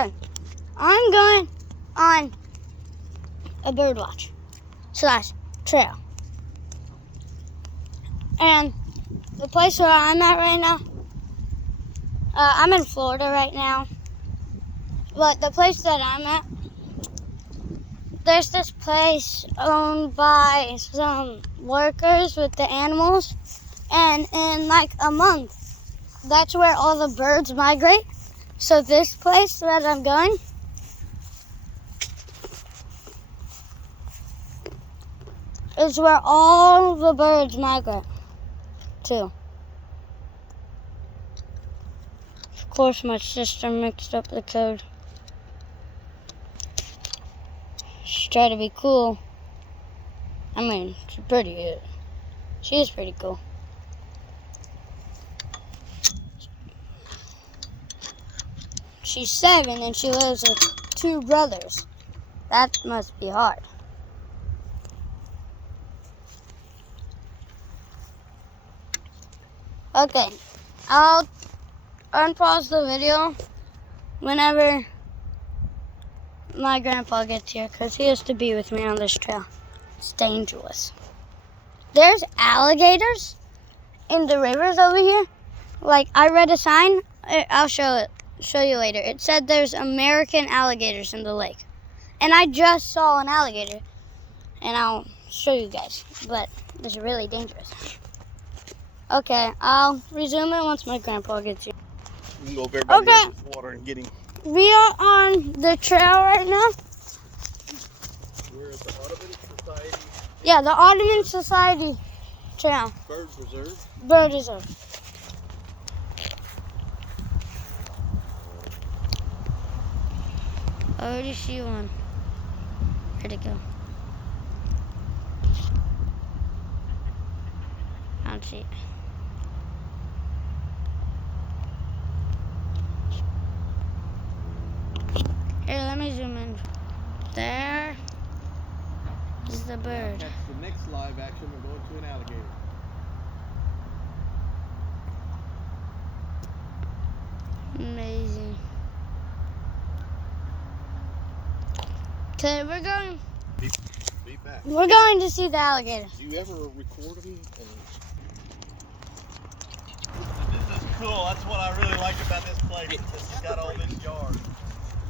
Okay, I'm going on a bird watch / trail. And the place where I'm at right now, I'm in Florida right now. But the place that I'm at, there's this place owned by some workers with the animals. And in like a month, that's where all the birds migrate. So this place that I'm going is where all the birds migrate to. Of course, my sister mixed up the code. She tried to be cool. I mean, she's pretty good. She is pretty cool. She's 7 and she lives with 2 brothers. That must be hard. Okay, I'll unpause the video whenever my grandpa gets here because he has to be with me on this trail. It's dangerous. There's alligators in the rivers over here. Like, I read a sign. I'll show you later. It said there's American alligators in the lake. And I just saw an alligator. And I'll show you guys. But it's really dangerous. Okay, I'll resume it once my grandpa gets here. You can go over everybody else's water and get him. We are on the trail right now. We're at the Ottoman Society. Yeah, the Ottoman Society trail. Bird Reserve. Bird Reserve. I already see one. Where'd it go? I don't see it. Here, let me zoom in. There is the bird. That's the next live action. We're going to an alligator. Amazing. Okay, we're going. Be back. We're going to see the alligator. Do you ever record them? This is cool. That's what I really like about this place. It's got all this yard.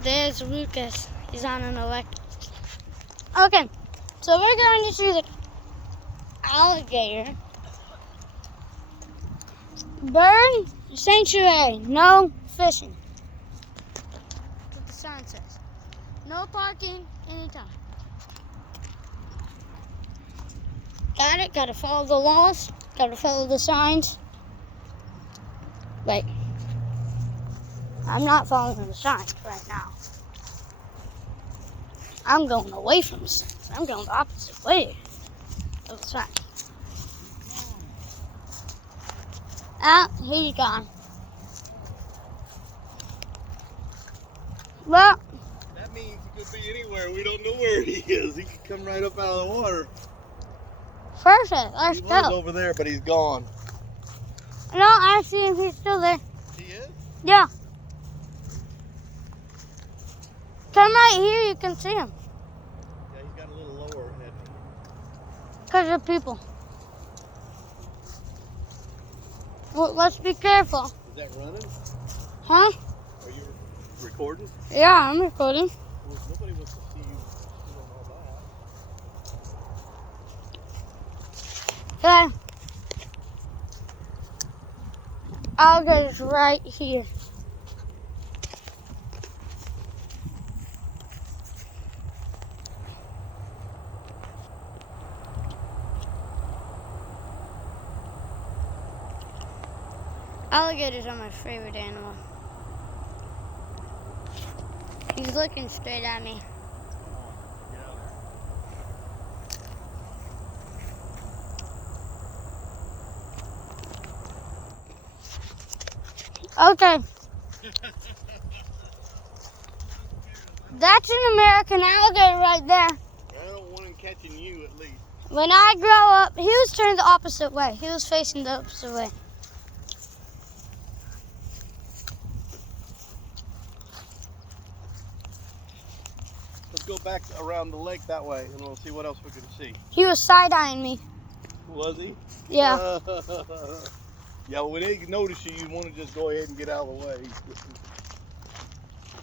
There's Lucas. He's on an electric. Okay, so we're going to see the alligator. Bird sanctuary. No fishing. That's what the sign says. No parking anytime. Got it? Gotta follow the laws. Gotta follow the signs. Wait. I'm not following the signs right now. I'm going away from the signs. I'm going the opposite way of the sign. Ah, he's gone. Well, That means he could be anywhere. We don't know where he is. He could come right up out of the water. perfect. Let's He was go. over there, but he's gone. No, I see him. He's still there. He is? Yeah. Come right here. You can see him. Yeah, he's got a little lower head. Because of people. Well, let's be careful. Is that running? Huh? Are you recording? Yeah, I'm recording. Well, nobody wants to see you doing all that. Okay. Alligator's right here. Alligators are my favorite animal. He's looking straight at me. Get out there. Okay. That's an American alligator right there. I don't want him catching you at least. When I grow up, he was turned the opposite way. He was facing the opposite way. Let's go back around the lake that way, and we'll see what else we can see. He was side-eyeing me. Was he? Yeah. Yeah, when they notice you, you want to just go ahead and get out of the way.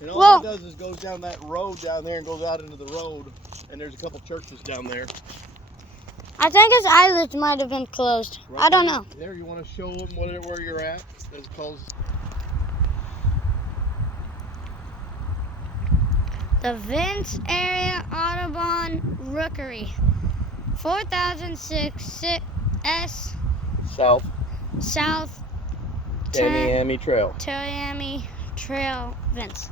And all Well, that does is goes down that road down there and goes out into the road, and there's a couple churches down there. I think his eyelids might have been closed. Right I don't know. There, you want to show them where you're at? It's close. The Vince Area Audubon Rookery. 4006 S South South Tamiami Trail. Tamiami Trail, Vince.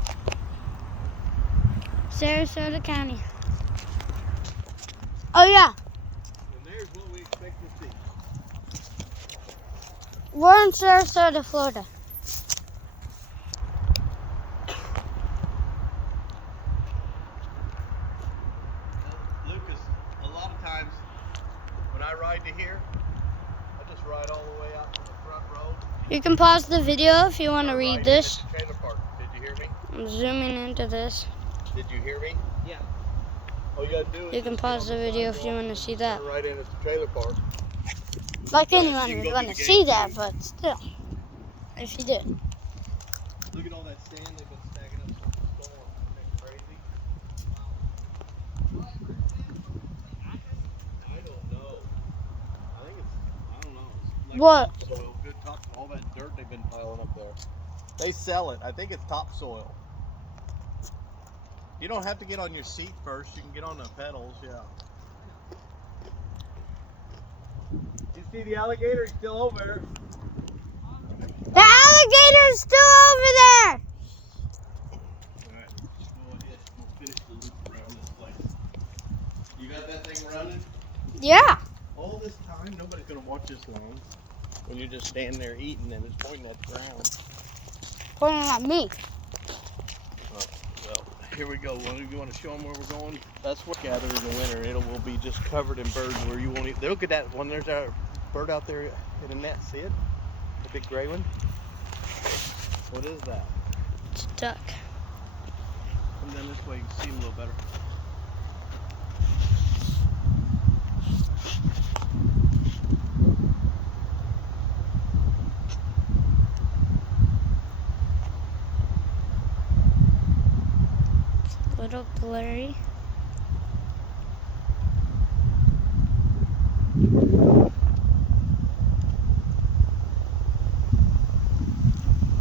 Sarasota County. Oh yeah, And there's what we expect to see. we're in Sarasota, Florida. Lucas, a lot of times when I ride to here, I just ride all the way out to the front road. You can pause the video if you want to read this. Trailer park. Did you hear me? I'm zooming into this. Did you hear me? Yeah. All you gotta do is You can just pause get on the video if you sidewalk want to see that. and right in at the trailer park. Like You anyone can would go want through to the see gate, that, too. but still, if you did. Look at all that sand they've been stacking up since the storm. Isn't that crazy? I don't know. I don't know. It's like What? topsoil, good topsoil. All that dirt they've been piling up there. They sell it. I think it's topsoil. You don't have to get on your seat first. You can get on the pedals, yeah. You see the alligator? He's still over there. The alligator's still over there! Alright, let's go ahead. We'll finish the loop around this place. You got that thing running? Yeah. All this time, nobody's gonna watch this long. When you're just standing there eating and it's pointing at the ground. Pointing at me. Well, here we go. You want to show them where we're going? That's what gather in the winter. It will be just covered in birds where you won't even. Look at that one. There's a bird out there in a net. See it? The big gray one. What is that? It's a duck. Come down this way. You can see him a little better. A little blurry.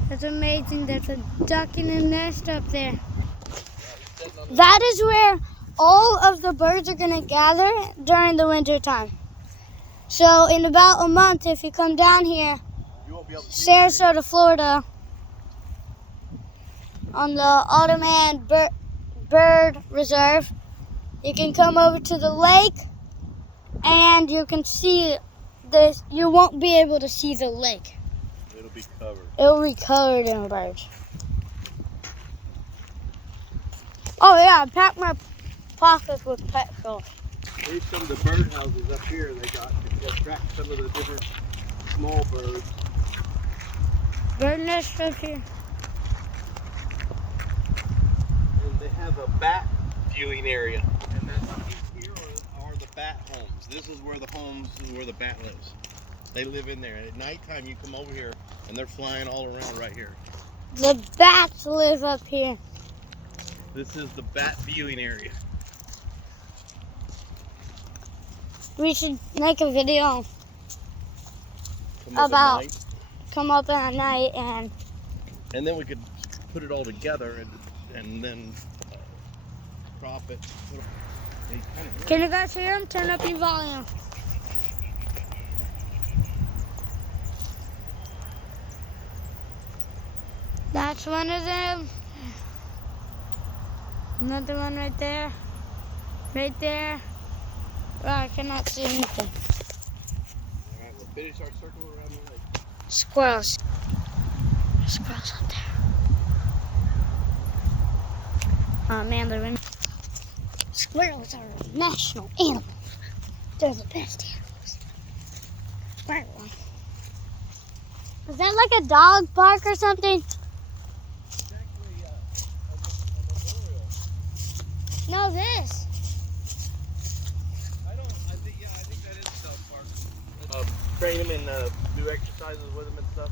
That's amazing. There's a duck in a nest up there. That is where all of the birds are going to gather during the winter time. So in about a month, if you come down here, You won't be able to see Sarasota, Florida, on the Audubon Bird Reserve, you can come over to the lake and you can see this. You won't be able to see the lake. It'll be covered. It'll be covered in birds. Oh yeah, I packed my pockets with pet food. Here's some of the bird houses up here they got to attract some of the different small birds. Bird nest up here. And they have a bat viewing area. And that's here are the bat homes. This is where the homes is where the bat lives. They live in there. And at nighttime you come over here and they're flying all around right here. The bats live up here. This is the bat viewing area. We should make a video Come up About- at night, come up at night and and then we could put it all together and then crop it. can you guys hear him? Turn up your volume. That's one of them. Another one right there. Right there. Oh, I cannot see anything. Alright, we'll finish our circle around the lake. Squirrels. There's squirrels up there. Oh man, they're in. Squirrels are national animals. They're the best animals. Squirrel. Is that like a dog park or something? It's actually a memorial. No, this. I think that is South Park. Train them and do exercises with them and stuff.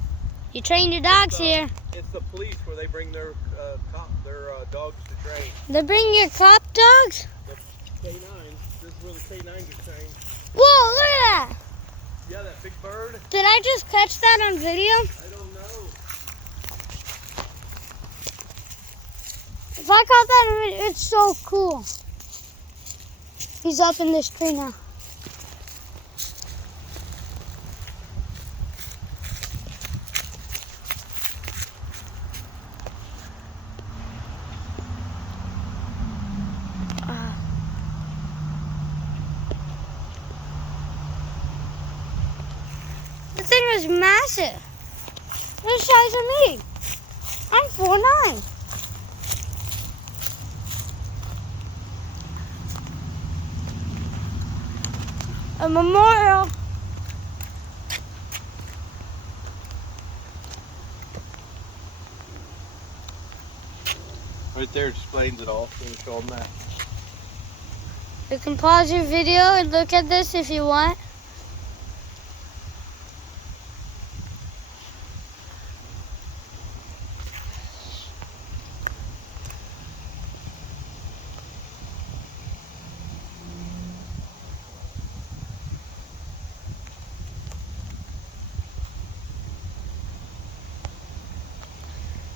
You train your dogs here. It's the police where they bring their dogs to train. They bring your cop dogs? The K9s. This is where the K9s are trained. Whoa, look at that. Yeah, that big bird. Did I just catch that on video? I don't know. If I caught that on video, it's so cool. He's up in this tree now. The thing was massive. The size of me. I'm 4'9". A memorial. Right there explains it all. So we show them that. You can pause your video and look at this if you want.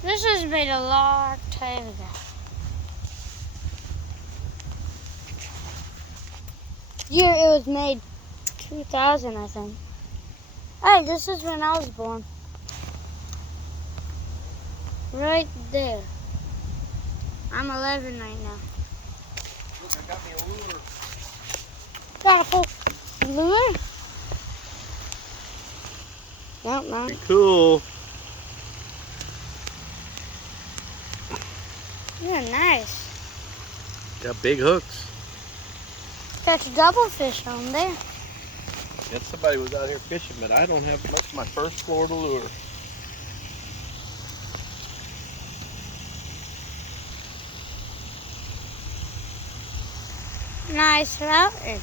This was made a long time ago. Year it was made 2000, I think. Hey, this is when I was born. Right there. I'm 11 right now. Look, I got me a lure. Got a whole lure? No. Pretty cool. You're nice. Got big hooks. Catch double fish on there. Yep, somebody was out here fishing, but I don't have much. My first Florida lure. Nice mountain.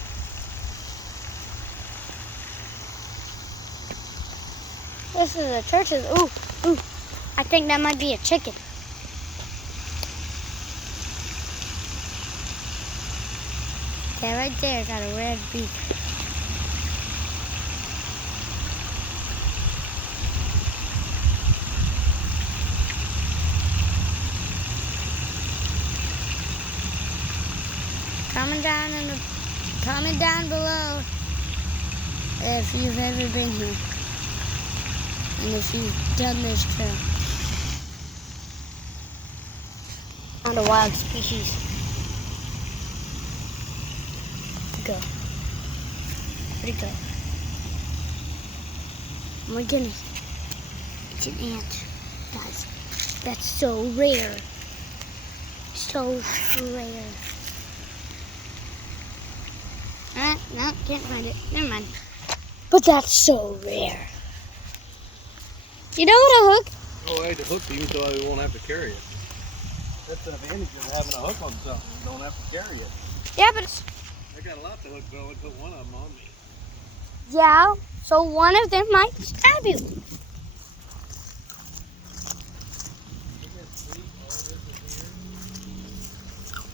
This is a church's. Ooh. I think that might be a chicken. Yeah, right there got a red beak. Comment down below if you've ever been here and if you've done this trail. Found a wild species. Go. Where'd it go? Oh my goodness. It's an ant. Guys, that's so rare. So rare. No, can't find it. Never mind. But that's so rare. You know what a hook? Oh, I had to hook even so I won't have to carry it. That's the advantage of having a hook on something. You don't have to carry it. Yeah, but it's... I got a lot to hook, but I only put one of them on me. Yeah, so one of them might stab you.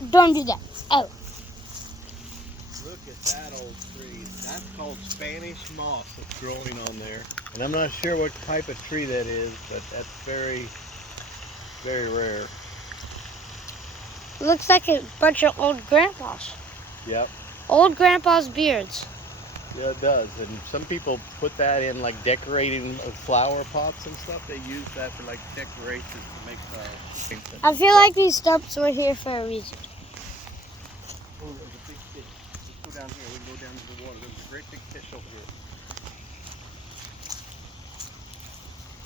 Don't do that. Oh. Look at that old tree. That's called Spanish moss that's growing on there. And I'm not sure what type of tree that is, but that's very, very rare. Looks like a bunch of old grandpas. Yep. Old grandpa's beards. Yeah, it does. And some people put that in like decorating flower pots and stuff. They use that for like decorations to make I feel like these stumps were here for a reason. Oh, there's a big fish. Let's go down here. We can go down to the water. There's a great big fish over here.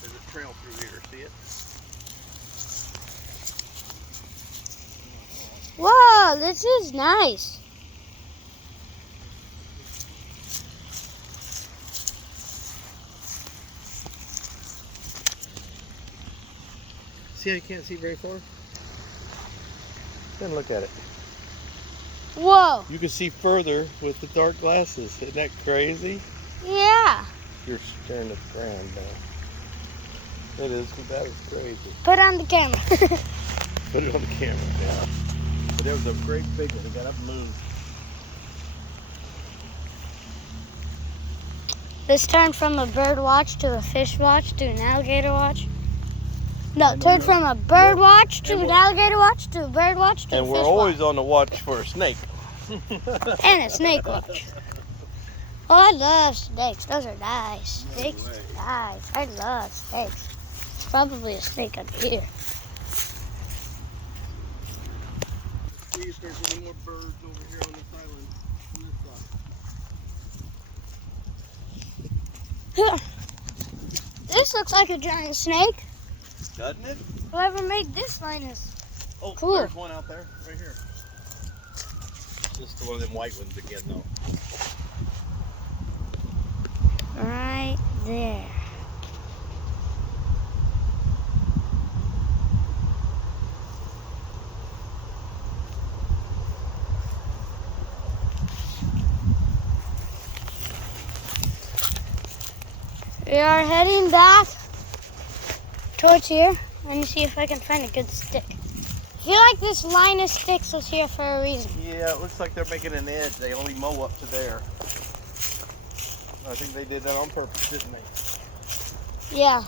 There's a trail through here. See it? Whoa, this is nice. See how you can't see very far? Then look at it. Whoa. You can see further with the dark glasses. Isn't that crazy? Yeah. You're staring at the ground now. It is, but that is crazy. Put on the camera. Put it on the camera now. But there was a great big one. It got up and moved. This turned from a bird watch to a fish watch to an alligator watch. No, turned from a bird watch to an alligator watch to a bird watch to a fish watch. And we're always on the watch for a snake. And a snake watch. Oh, I love snakes. Those are nice. Snakes are nice. I love snakes. There's probably a snake under here. See if there's any more birds over here on this island. On this side. This looks like a giant snake. Doesn't it? Whoever made this line is Oh, cool. There's one out there, right here. Just one of them white ones again, though. Right there. We are heading back towards here. Let me see if I can find a good stick. I feel like this line of sticks is here for a reason. Yeah, it looks like they're making an edge. They only mow up to there. I think they did that on purpose, didn't they? Yeah.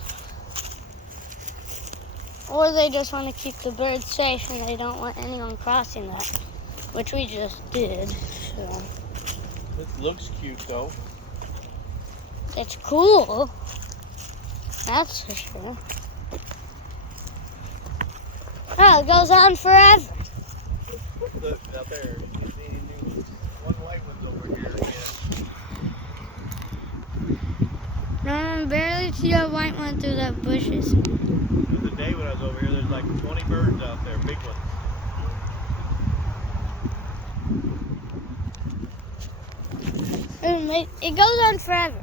Or they just want to keep the birds safe and they don't want anyone crossing that, which we just did. So It looks cute, though. it's cool. That's for sure. Oh, it goes on forever. Look, out there. You see any new ones? One white one's over here again. No, I can barely see a white one through the bushes. The other day when I was over here, there's like 20 birds out there, big ones. It goes on forever.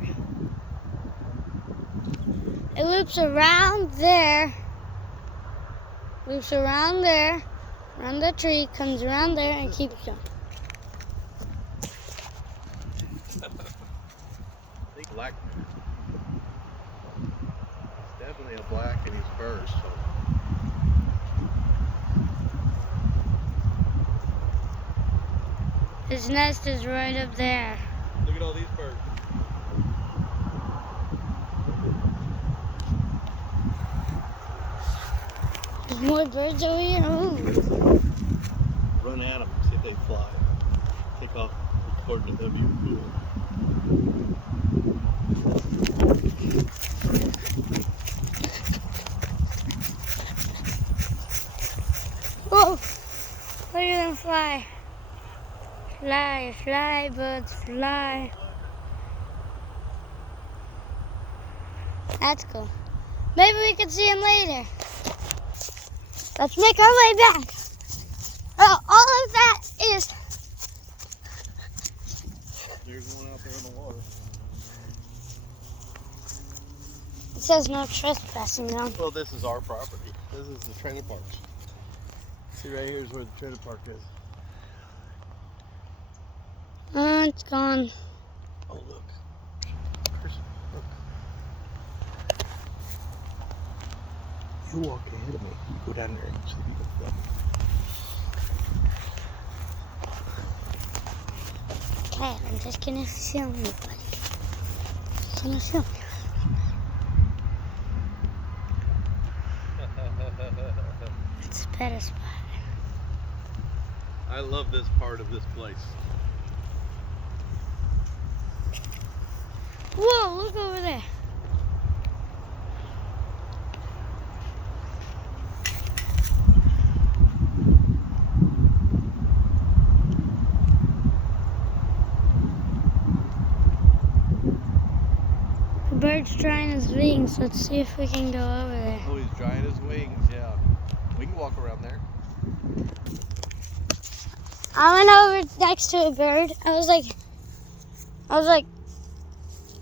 It loops around there, loops around there, around the tree, comes around there, and keeps going. I think black. It's definitely a black and he's burst. So. His nest is right up there. Look at all these birds. There's more birds over here. Ooh. Run at them, see if they fly. Take off recording the W. Whoa! Look at them fly. Fly, fly, birds, fly. That's cool. Maybe we can see him later. Let's make our way back. Oh, all of that is... There's one out there in the water. It says no trespassing now. Well, this is our property. This is the trailer park. See, right here is where the trailer park is. Oh, it's gone. Oh, look. Chris, look. You walk ahead of me. You go down there and see if you can film. Okay, I'm just gonna film you, buddy. Just gonna film you. It's a better spot. I love this part of this place. Whoa, look over there. The bird's drying his wings. Let's see if we can go over there. Oh, he's drying his wings, yeah. We can walk around there. I went over next to a bird. I was like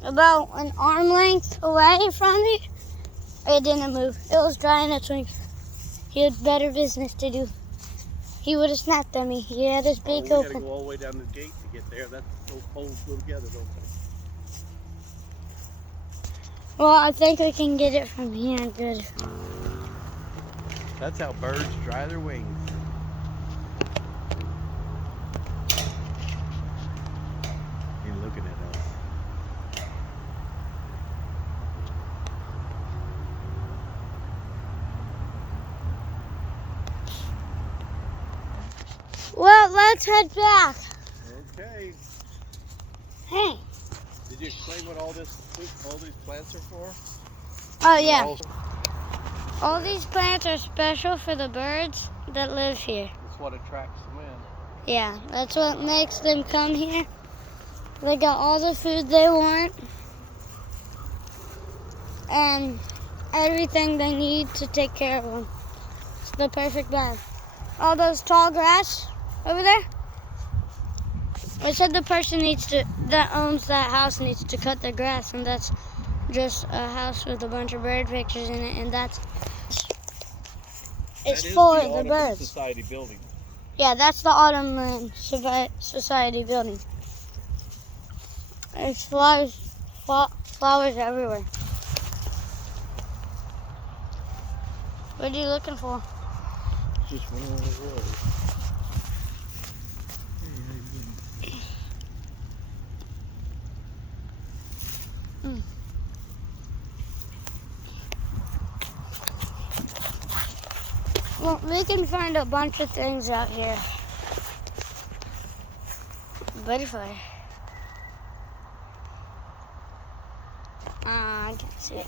about an arm length away from it. It didn't move. It was drying its wings. He had better business to do. he would have snapped at me. He had his beak we gotta open. go all the way down the gate to get there. Those poles go together, don't they? Well, I think we can get it from here. Good. That's how birds dry their wings. He's looking at us. Well, let's head back. Okay. Hey. Did you explain what all these plants are for? Oh, yeah. All these plants are special for the birds that live here. That's what attracts them in. Yeah, that's what makes them come here. They got all the food they want and everything they need to take care of them. It's the perfect blend. All those tall grass over there. I said the person that owns that house needs to cut the grass, and that's just a house with a bunch of bird pictures in it, and it's for the birds. Society building. Yeah, that's the Autumn Land Society building. There's flowers everywhere. What are you looking for? Just went on the road. Well, we can find a bunch of things out here. Butterfly. I can't see it.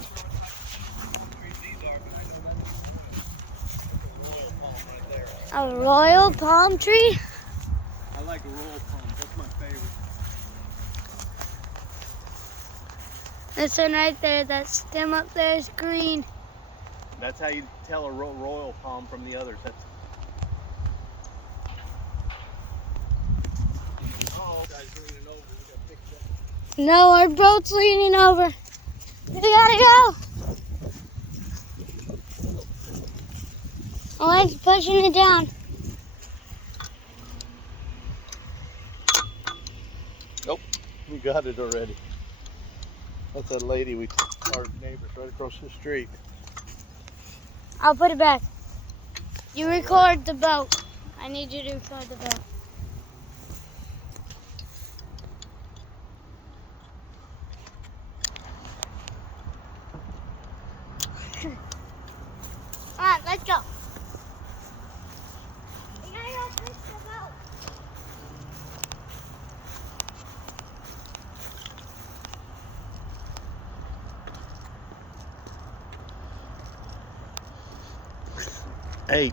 A royal palm tree? I like a royal palm. That's my favorite. This one right there, that stem up there is green. That's how you tell a royal palm from the others. Oh, guys leaning over. We gotta fix that. No, our boat's leaning over. We gotta go. Oh, it's pushing it down. Nope, we got it already. That's that lady, our neighbors right across the street. I'll put it back. You record the boat. I need you to record the boat. Come on, let's go. We gotta go fix the boat. Hey,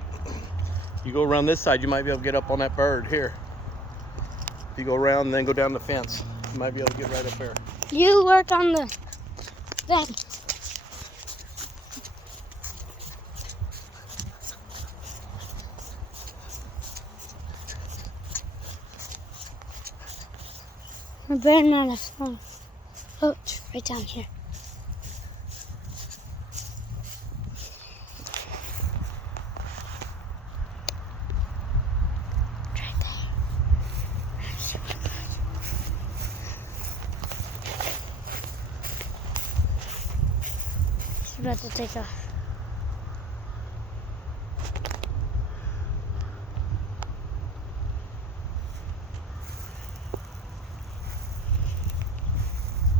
you go around this side, you might be able to get up on that bird here. If you go around and then go down the fence, you might be able to get right up there. You work on the thing. We're burning on a phone. Oh, it's right down here. Right there. It's about to take off.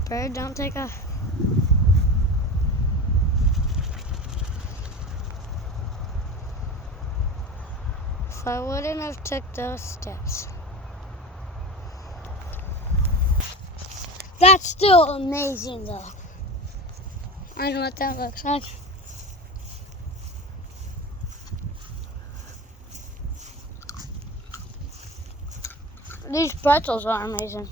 Bird, don't take off. If I wouldn't have took those steps. That's still amazing though. I don't know what that looks like. These pretzels are amazing.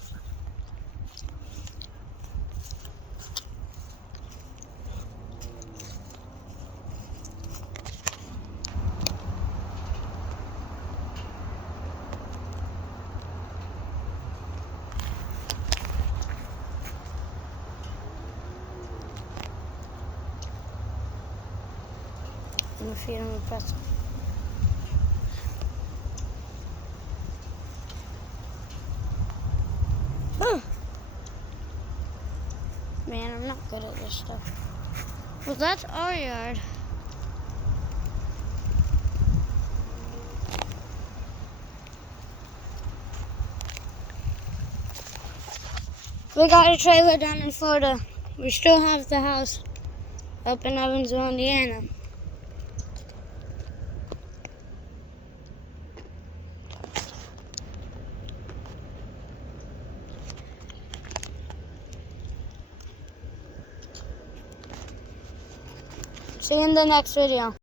I'm gonna feed him a pretzel. not good at this stuff. Well, that's our yard. We got a trailer down in Florida. We still have the house up in Evansville, Indiana. See you in the next video.